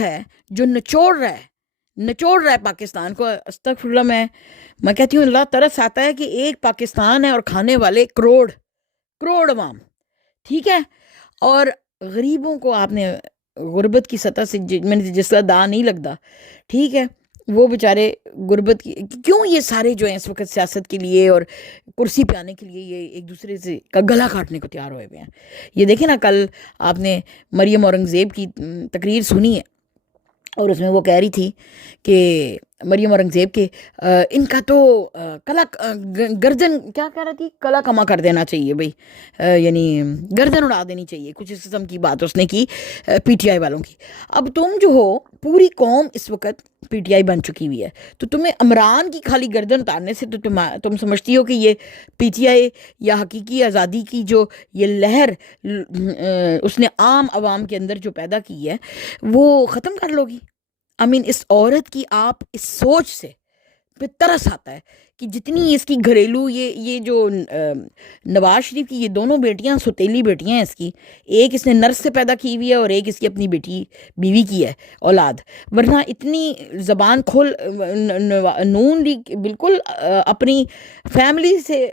ہے جو نچوڑ رہا ہے پاکستان کو. استغفر اللہ, میں کہتی ہوں اللہ ترس آتا ہے کہ ایک پاکستان ہے اور کھانے والے کروڑ عوام. ٹھیک ہے. اور غریبوں کو آپ نے غربت کی سطح سے میں نے جس کا دا نہیں لگتا, ٹھیک ہے, وہ بیچارے غربت کی کیوں یہ سارے جو ہیں اس وقت سیاست کے لیے اور کرسی پہ آنے کے لیے یہ ایک دوسرے سے کا گلا کاٹنے کو تیار ہوئے ہوئے ہیں. یہ دیکھیں نا, کل آپ نے مریم اورنگزیب کی تقریر سنی ہے اور اس میں وہ کہہ رہی تھی کہ مریم اورنگزیب کے ان کا تو کلا گردن کیا کہہ رہی تھی, کلا کما کر دینا چاہیے بھائی, یعنی گردن اڑا دینی چاہیے, کچھ اس قسم کی بات اس نے کی پی ٹی آئی والوں کی. اب تم جو ہو, پوری قوم اس وقت پی ٹی آئی بن چکی ہوئی ہے, تو تمہیں عمران کی خالی گردن اتارنے سے تو تم سمجھتی ہو کہ یہ پی ٹی آئی یا حقیقی آزادی کی جو یہ لہر اس نے عام عوام کے اندر جو پیدا کی ہے وہ ختم کر لو گی. اس عورت کی آپ اس سوچ سے پہ ترس آتا ہے کہ جتنی اس کی گھریلو یہ جو نواز شریف کی یہ دونوں بیٹیاں سوتیلی بیٹیاں ہیں اس کی, ایک اس نے نرس سے پیدا کی ہوئی ہے اور ایک اس کی اپنی بیوی کی ہے اولاد, ورنہ اتنی زبان کھول نون لیگ بالکل اپنی فیملی سے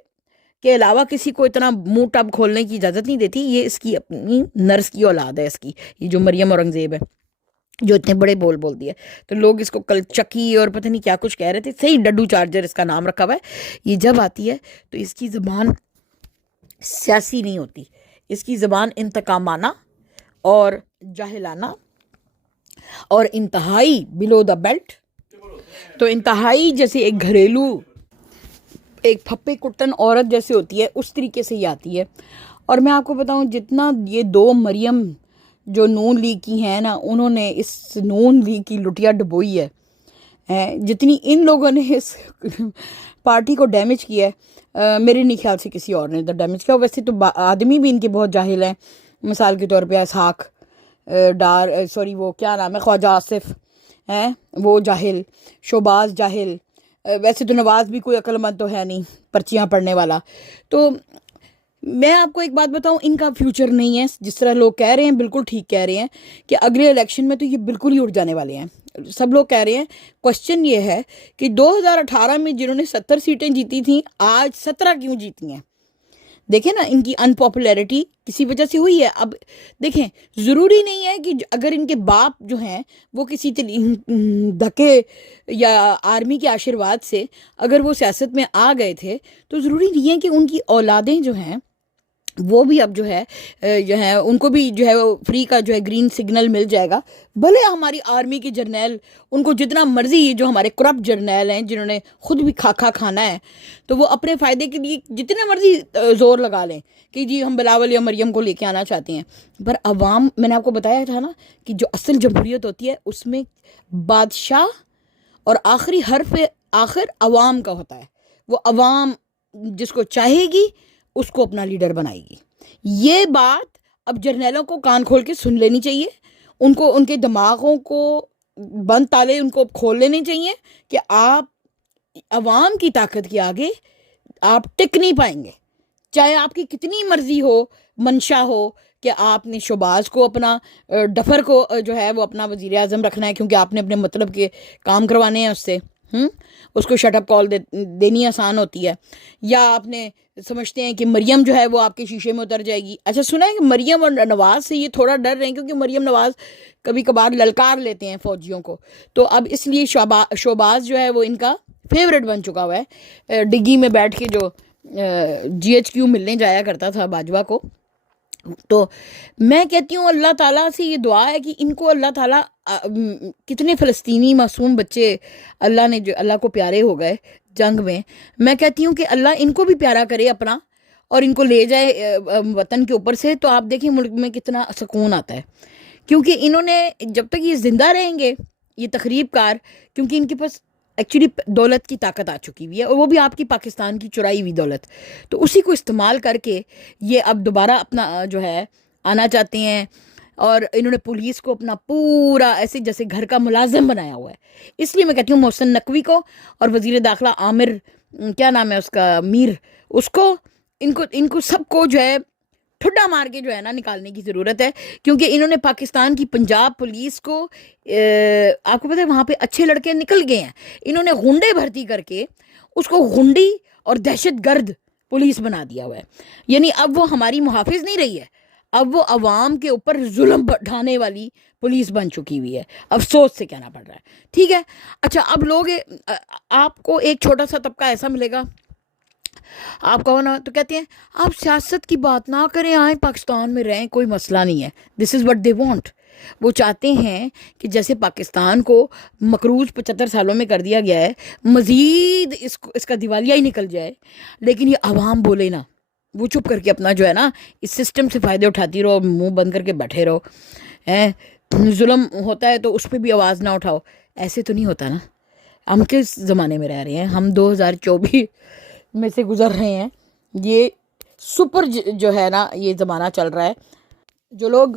کے علاوہ کسی کو اتنا منہ ٹب کھولنے کی اجازت نہیں دیتی. یہ اس کی اپنی نرس کی اولاد ہے اس کی, یہ جو مریم اورنگزیب ہے جو اتنے بڑے بول دیے. تو لوگ اس کو کل چکی اور پتہ نہیں کیا کچھ کہہ رہے تھے, صحیح ڈڈو چارجر اس کا نام رکھا ہوا ہے. یہ جب آتی ہے تو اس کی زبان سیاسی نہیں ہوتی, اس کی زبان انتقامانہ اور جاہلانہ اور انتہائی بلو دا بیلٹ, تو انتہائی جیسے ایک گھریلو ایک پھپے کٹن عورت جیسے ہوتی ہے اس طریقے سے یہ آتی ہے. اور میں آپ کو بتاؤں, جتنا یہ دو مریم جو نون لیگ کی ہیں نا, انہوں نے اس نون لیگ کی لٹیا ڈبوئی ہے, جتنی ان لوگوں نے اس پارٹی کو ڈیمیج کیا ہے, میرے نہیں خیال سے کسی اور نے ڈیمیج کیا. ویسے تو آدمی بھی ان کے بہت جاہل ہیں, مثال کے طور پہ اسحاق ڈار وہ کیا نام ہے, خواجہ آصف ہیں وہ جاہل, شہباز جاہل, ویسے تو نواز بھی کوئی عقل مند تو ہے نہیں پرچیاں پڑھنے والا. تو میں آپ کو ایک بات بتاؤں, ان کا فیوچر نہیں ہے جس طرح لوگ کہہ رہے ہیں, بالکل ٹھیک کہہ رہے ہیں کہ اگلے الیکشن میں تو یہ بالکل ہی اٹھ جانے والے ہیں. سب لوگ کہہ رہے ہیں, کوشچن یہ ہے کہ 2018 میں جنہوں نے 70 سیٹیں جیتی تھیں آج 17 کیوں جیتی ہیں. دیکھیں نا, ان کی ان پاپولیرٹی کسی وجہ سے ہوئی ہے. اب دیکھیں, ضروری نہیں ہے کہ اگر ان کے باپ جو ہیں وہ کسی دھکے یا آرمی کے آشرواد سے اگر وہ سیاست میں آ گئے تھے, تو ضروری نہیں ہے کہ ان کی اولادیں جو ہیں وہ بھی اب جو ہے ان کو بھی جو ہے فری کا جو ہے گرین سگنل مل جائے گا. بھلے ہماری آرمی کے جرنیل ان کو جتنا مرضی, جو ہمارے کرپٹ جرنیل ہیں جنہوں نے خود بھی کھانا ہے, تو وہ اپنے فائدے کے لیے جتنا مرضی زور لگا لیں کہ جی ہم بلاول یا مریم کو لے کے آنا چاہتے ہیں, پر عوام, میں نے آپ کو بتایا تھا نا کہ جو اصل جمہوریت ہوتی ہے اس میں بادشاہ اور آخری حرف آخر عوام کا ہوتا ہے. وہ عوام جس کو چاہے گی اس کو اپنا لیڈر بنائے گی. یہ بات اب جرنیلوں کو کان کھول کے سن لینی چاہیے, ان کو ان کے دماغوں کو بند تالے ان کو کھول لینے چاہیے کہ آپ عوام کی طاقت کے آگے آپ ٹک نہیں پائیں گے, چاہے آپ کی کتنی مرضی ہو, منشا ہو کہ آپ نے شہباز کو اپنا ڈفر کو جو ہے وہ اپنا وزیر اعظم رکھنا ہے کیونکہ آپ نے اپنے مطلب کے کام کروانے ہیں اس سے, اس کو شٹ اپ کال دینی آسان ہوتی ہے, یا آپ نے سمجھتے ہیں کہ مریم جو ہے وہ آپ کے شیشے میں اتر جائے گی. اچھا سنا ہے کہ مریم اور نواز سے یہ تھوڑا ڈر رہے ہیں کیونکہ مریم نواز کبھی کبھار للکار لیتے ہیں فوجیوں کو, تو اب اس لیے شہباز جو ہے وہ ان کا فیوریٹ بن چکا ہوا ہے. ڈگی میں بیٹھ کے جو GHQ ملنے جایا کرتا تھا باجوہ کو. تو میں کہتی ہوں اللہ تعالیٰ سے یہ دعا ہے کہ ان کو اللہ تعالیٰ, کتنے فلسطینی معصوم بچے اللہ نے جو اللہ کو پیارے ہو گئے جنگ میں, میں کہتی ہوں کہ اللہ ان کو بھی پیارا کرے اپنا اور ان کو لے جائے وطن کے اوپر سے. تو آپ دیکھیں ملک میں کتنا سکون آتا ہے, کیونکہ انہوں نے جب تک یہ زندہ رہیں گے یہ تخریب کار, کیونکہ ان کے پاس ایکچولی دولت کی طاقت آ چکی ہوئی ہے, اور وہ بھی آپ کی پاکستان کی چرائی ہوئی دولت, تو اسی کو استعمال کر کے یہ اب دوبارہ اپنا جو ہے آنا چاہتے ہیں. اور انہوں نے پولیس کو اپنا پورا ایسے جیسے گھر کا ملازم بنایا ہوا ہے. اس لیے میں کہتی ہوں محسن نقوی کو اور وزیر داخلہ عامر کیا نام ہے اس کا, میر, اس کو ان کو سب کو جو ہے ٹھڈا مار کے جو ہے نا نکالنے کی ضرورت ہے, کیونکہ انہوں نے پاکستان کی پنجاب پولیس کو, آپ کو پتہ ہے وہاں پہ اچھے لڑکے نکل گئے ہیں, انہوں نے غنڈے بھرتی کر کے اس کو غنڈی اور دہشت گرد پولیس بنا دیا ہوا ہے. یعنی اب وہ ہماری محافظ نہیں رہی ہے, اب وہ عوام کے اوپر ظلم بڑھانے والی پولیس بن چکی ہوئی ہے، افسوس سے کہنا پڑ رہا ہے، ٹھیک ہے۔ اچھا اب لوگ آپ کو ایک چھوٹا سا طبقہ ایسا ملے گا، آپ کہو نا تو کہتے ہیں آپ سیاست کی بات نہ کریں، آئیں پاکستان میں رہیں، کوئی مسئلہ نہیں ہے۔ دس از وٹ دے وانٹ۔ وہ چاہتے ہیں کہ جیسے پاکستان کو مقروض 75 سالوں میں کر دیا گیا ہے، مزید اس کا دیوالیہ ہی نکل جائے، لیکن یہ عوام بولے نا، وہ چپ کر کے اپنا جو ہے نا اس سسٹم سے فائدے اٹھاتی رہو، منہ بند کر کے بیٹھے رہو، ظلم ہوتا ہے تو اس پہ بھی آواز نہ اٹھاؤ۔ ایسے تو نہیں ہوتا نا۔ ہم کس زمانے میں رہ رہے ہیں؟ ہم 2024 میں سے گزر رہے ہیں۔ یہ سپر جو ہے نا یہ زمانہ چل رہا ہے۔ جو لوگ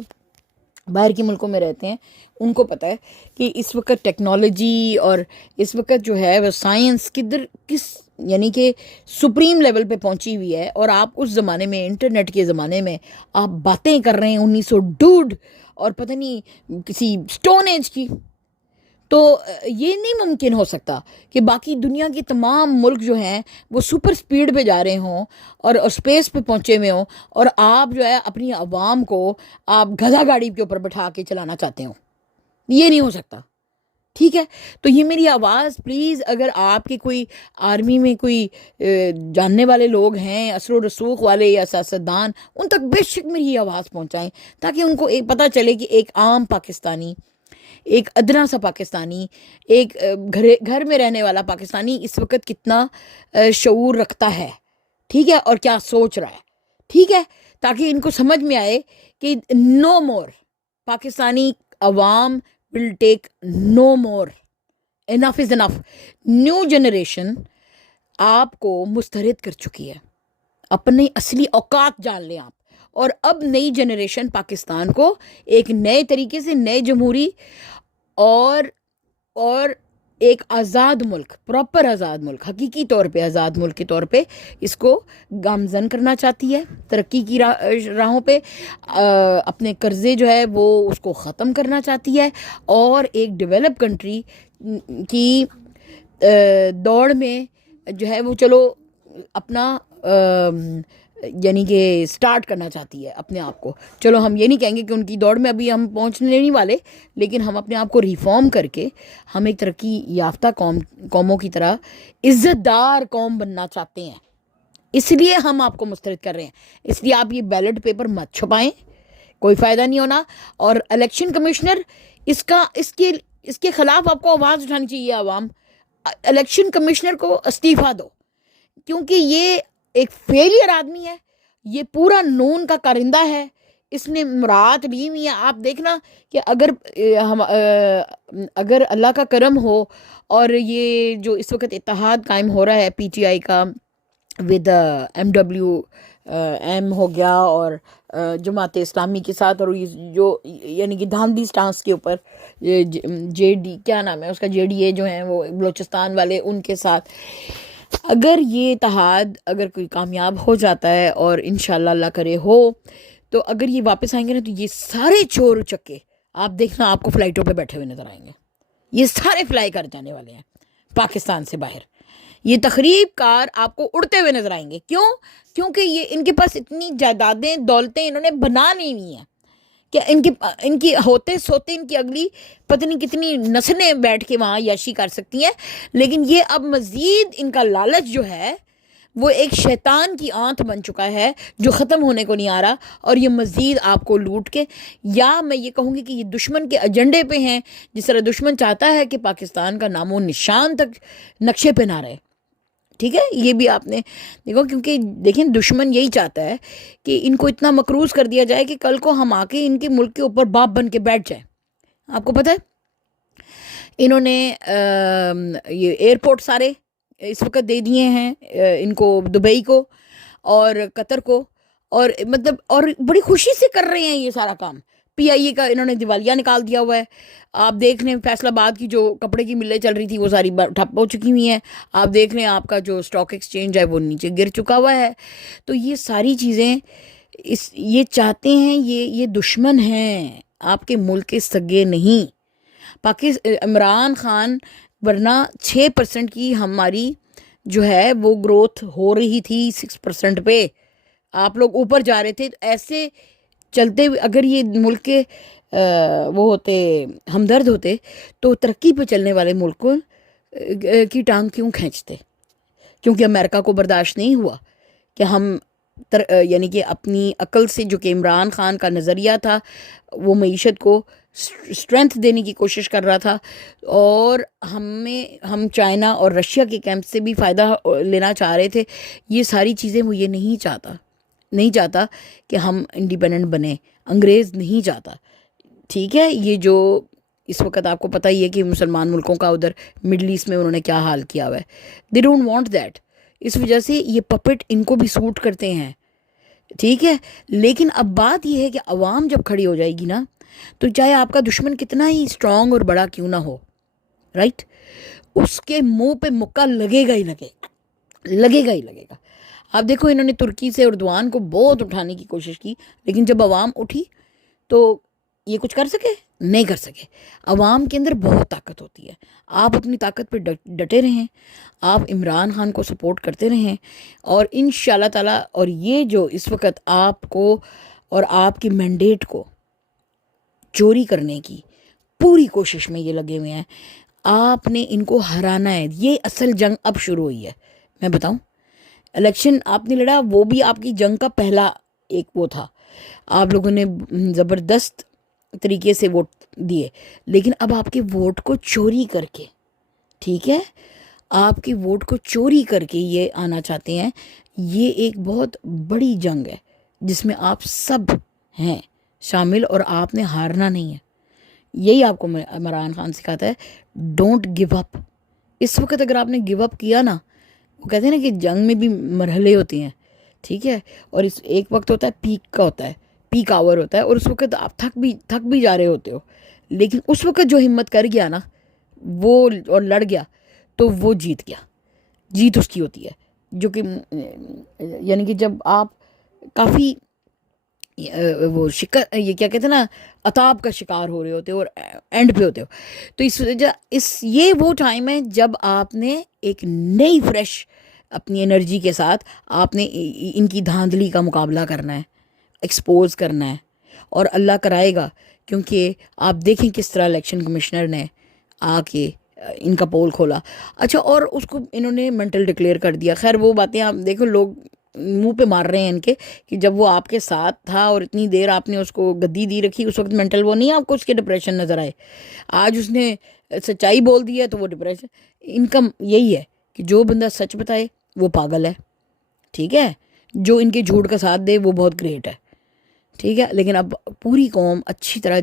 باہر کے ملکوں میں رہتے ہیں ان کو پتہ ہے کہ اس وقت ٹیکنالوجی اور اس وقت جو ہے وہ سائنس کس یعنی کہ سپریم لیول پہ پہنچی ہوئی ہے، اور آپ اس زمانے میں انٹرنیٹ کے زمانے میں آپ باتیں کر رہے ہیں 1902 اور پتہ نہیں کسی سٹون ایج کی۔ تو یہ نہیں ممکن ہو سکتا کہ باقی دنیا کے تمام ملک جو ہیں وہ سپر سپیڈ پہ جا رہے ہوں اور اسپیس پہ پہنچے ہوئے ہوں، اور آپ جو ہے اپنی عوام کو آپ گدھا گاڑی کے اوپر بٹھا کے چلانا چاہتے ہوں۔ یہ نہیں ہو سکتا، ٹھیک ہے۔ تو یہ میری آواز پلیز، اگر آپ کے کوئی آرمی میں کوئی جاننے والے لوگ ہیں، اثر و رسوخ والے یا سیاستدان، ان تک بے شک میری یہ آواز پہنچائیں تاکہ ان کو ایک پتہ چلے کہ ایک عام پاکستانی، ایک ادنا سا پاکستانی، ایک گھر میں رہنے والا پاکستانی اس وقت کتنا شعور رکھتا ہے، ٹھیک ہے، اور کیا سوچ رہا ہے، ٹھیک ہے، تاکہ ان کو سمجھ میں آئے کہ نو مور پاکستانی عوام will take no more. Enough is enough. New generation آپ کو مسترد کر چکی ہے، اپنی اصلی اوقات جان لیں آپ۔ اور اب نئی جنریشن پاکستان کو ایک نئے طریقے سے، نئے جمہوری اور ایک آزاد ملک، پراپر آزاد ملک، حقیقی طور پہ آزاد ملک کے طور پہ اس کو گامزن کرنا چاہتی ہے، ترقی کی راہوں پہ اپنے قرضے جو ہے وہ اس کو ختم کرنا چاہتی ہے، اور ایک ڈیولپ کنٹری کی دوڑ میں جو ہے وہ چلو اپنا یعنی کہ سٹارٹ کرنا چاہتی ہے اپنے آپ کو۔ چلو ہم یہ نہیں کہیں گے کہ ان کی دوڑ میں ابھی ہم پہنچنے نہیں والے، لیکن ہم اپنے آپ کو ریفارم کر کے ہم ایک ترقی یافتہ قوموں کی طرح عزت دار قوم بننا چاہتے ہیں۔ اس لیے ہم آپ کو مسترد کر رہے ہیں، اس لیے آپ یہ بیلٹ پیپر مت چھپائیں، کوئی فائدہ نہیں ہونا۔ اور الیکشن کمشنر اس کے خلاف آپ کو آواز اٹھانی چاہیے عوام۔ الیکشن کمشنر کو استعفیٰ دو، کیونکہ یہ ایک فیلئر آدمی ہے، یہ پورا نون کا کارندہ ہے، اس نے مراد لی ہوئی ہے۔ آپ دیکھنا کہ اگر اللہ کا کرم ہو اور یہ جو اس وقت اتحاد قائم ہو رہا ہے پی ٹی آئی کا ود MWM ہو گیا اور جماعت اسلامی کے ساتھ، اور جو یعنی کہ دھاندلی سٹانس کے اوپر جے ڈی کیا نام ہے اس کا، جے ڈی اے جو ہیں وہ بلوچستان والے، ان کے ساتھ اگر یہ اتحاد اگر کوئی کامیاب ہو جاتا ہے، اور انشاءاللہ اللہ کرے ہو، تو اگر یہ واپس آئیں گے نا تو یہ سارے چور چکے آپ دیکھنا آپ کو فلائٹوں پہ بیٹھے ہوئے نظر آئیں گے۔ یہ سارے فلائی کر جانے والے ہیں پاکستان سے باہر، یہ تخریب کار آپ کو اڑتے ہوئے نظر آئیں گے۔ کیونکہ یہ ان کے پاس اتنی جائیدادیں، دولتیں انہوں نے بنا لی ہوئی ہیں کہ ان کی ہوتے سوتے ان کی اگلی پتہ نہیں کتنی نسلیں بیٹھ کے وہاں یاشی کر سکتی ہیں، لیکن یہ اب مزید ان کا لالچ جو ہے وہ ایک شیطان کی آنت بن چکا ہے جو ختم ہونے کو نہیں آ رہا، اور یہ مزید آپ کو لوٹ کے، یا میں یہ کہوں گی کہ یہ دشمن کے ایجنڈے پہ ہیں۔ جس طرح دشمن چاہتا ہے کہ پاکستان کا نام و نشان تک نقشے پہ نہ رہے، ٹھیک ہے، یہ بھی آپ نے دیکھو، کیونکہ دیکھیں دشمن یہی چاہتا ہے کہ ان کو اتنا مقروض کر دیا جائے کہ کل کو ہم آ کے ان کے ملک کے اوپر باپ بن کے بیٹھ جائیں۔ آپ کو پتہ ہے انہوں نے یہ ایئرپورٹ سارے اس وقت دے دیے ہیں ان کو، دبئی کو اور قطر کو، اور مطلب اور بڑی خوشی سے کر رہے ہیں یہ سارا کام۔ پی آئی اے کا انہوں نے دیوالیہ نکال دیا ہوا ہے۔ آپ دیکھ لیں فیصل آباد کی جو کپڑے کی ملیں چل رہی تھی وہ ساری ٹھپ ہو چکی ہوئی ہیں۔ آپ دیکھ لیں آپ کا جو اسٹاک ایکسچینج ہے وہ نیچے گر چکا ہوا ہے۔ تو یہ ساری چیزیں یہ چاہتے ہیں، یہ دشمن ہیں، آپ کے ملک کے سگے نہیں۔ عمران خان، ورنہ 6% کی ہماری جو ہے وہ گروتھ ہو رہی تھی 6% پہ، آپ لوگ اوپر جا رہے تھے، ایسے چلتے ہوئے اگر یہ ملک کے وہ ہوتے ہمدرد ہوتے تو ترقی پہ چلنے والے ملکوں کی ٹانگ کیوں کھینچتے؟ کیونکہ امریکہ کو برداشت نہیں ہوا کہ ہم یعنی کہ اپنی عقل سے، جو کہ عمران خان کا نظریہ تھا، وہ معیشت کو اسٹرینتھ دینے کی کوشش کر رہا تھا، اور ہم چائنا اور رشیا کے کیمپ سے بھی فائدہ لینا چاہ رہے تھے. یہ ساری چیزیں وہ یہ نہیں چاہتا کہ ہم انڈیپینڈنٹ بنیں. انگریز نہیں چاہتا. ٹھیک ہے، یہ جو اس وقت آپ کو پتہ ہی ہے کہ مسلمان ملکوں کا ادھر مڈل ایسٹ میں انہوں نے کیا حال کیا ہوا ہے. They don't want that. اس وجہ سے یہ پپٹ ان کو بھی سوٹ کرتے ہیں. ٹھیک ہے، لیکن اب بات یہ ہے کہ عوام جب کھڑی ہو جائے گی نا، تو چاہے آپ کا دشمن کتنا ہی اسٹرانگ اور بڑا کیوں نہ ہو، رائٹ، اس کے منہ پہ مکہ لگے گا ہی لگے گا. آپ دیکھو، انہوں نے ترکی سے اردوان کو بہت اٹھانے کی کوشش کی، لیکن جب عوام اٹھی تو یہ کچھ کر سکے؟ نہیں کر سکے. عوام کے اندر بہت طاقت ہوتی ہے. آپ اپنی طاقت پہ ڈٹے رہیں، آپ عمران خان کو سپورٹ کرتے رہیں، اور انشاءاللہ تعالیٰ. اور یہ جو اس وقت آپ کو اور آپ کی مینڈیٹ کو چوری کرنے کی پوری کوشش میں یہ لگے ہوئے ہیں، آپ نے ان کو ہرانا ہے. یہ اصل جنگ اب شروع ہوئی ہے. میں بتاؤں، الیکشن آپ نے لڑا، وہ بھی آپ کی جنگ کا پہلا ایک وہ تھا. آپ لوگوں نے زبردست طریقے سے ووٹ دیے، لیکن اب آپ کے ووٹ کو چوری کر کے، ٹھیک ہے، آپ کے ووٹ کو چوری کر کے یہ آنا چاہتے ہیں. یہ ایک بہت بڑی جنگ ہے جس میں آپ سب ہیں شامل، اور آپ نے ہارنا نہیں ہے. یہی آپ کو عمران خان سکھاتا ہے، ڈونٹ گیو اپ. اس وقت اگر آپ نے گیو اپ کیا نا، وہ کہتے ہیں نا کہ جنگ میں بھی مرحلے ہوتے ہیں، ٹھیک ہے، اور اس ایک وقت ہوتا ہے پیک کا، ہوتا ہے پیک آور ہوتا ہے، اور اس وقت آپ تھک بھی جا رہے ہوتے ہو، لیکن اس وقت جو ہمت کر گیا نا وہ اور لڑ گیا، تو وہ جیت گیا. جیت اس کی ہوتی ہے، جو کہ یعنی کہ جب آپ کافی وہ یہ کیا کہتے ہیں نا، عطاب کا شکار ہو رہے ہوتے ہو اور اینڈ پہ ہوتے ہو، تو اس وجہ یہ وہ ٹائم ہے جب آپ نے ایک نئی فریش اپنی انرجی کے ساتھ آپ نے ان کی دھاندلی کا مقابلہ کرنا ہے، ایکسپوز کرنا ہے، اور اللہ کرائے گا. کیونکہ آپ دیکھیں کس طرح الیکشن کمشنر نے آ کے ان کا پول کھولا. اچھا، اور اس کو انہوں نے مینٹل ڈکلیئر کر دیا. خیر وہ باتیں آپ دیکھو، لوگ منہ پہ مار رہے ہیں ان کے کہ جب وہ آپ کے ساتھ تھا اور اتنی دیر آپ نے اس کو گدی دی رکھی، اس وقت مینٹل وہ نہیں، آپ کو اس کے ڈپریشن نظر آئے. آج اس نے سچائی بول دی ہے تو وہ ڈپریشن. ان کا یہی ہے کہ جو بندہ سچ بتائے وہ پاگل ہے، ٹھیک ہے، جو ان کے جھوٹ کا ساتھ دے وہ بہت گریٹ ہے، ٹھیک ہے. لیکن اب پوری قوم اچھی طرح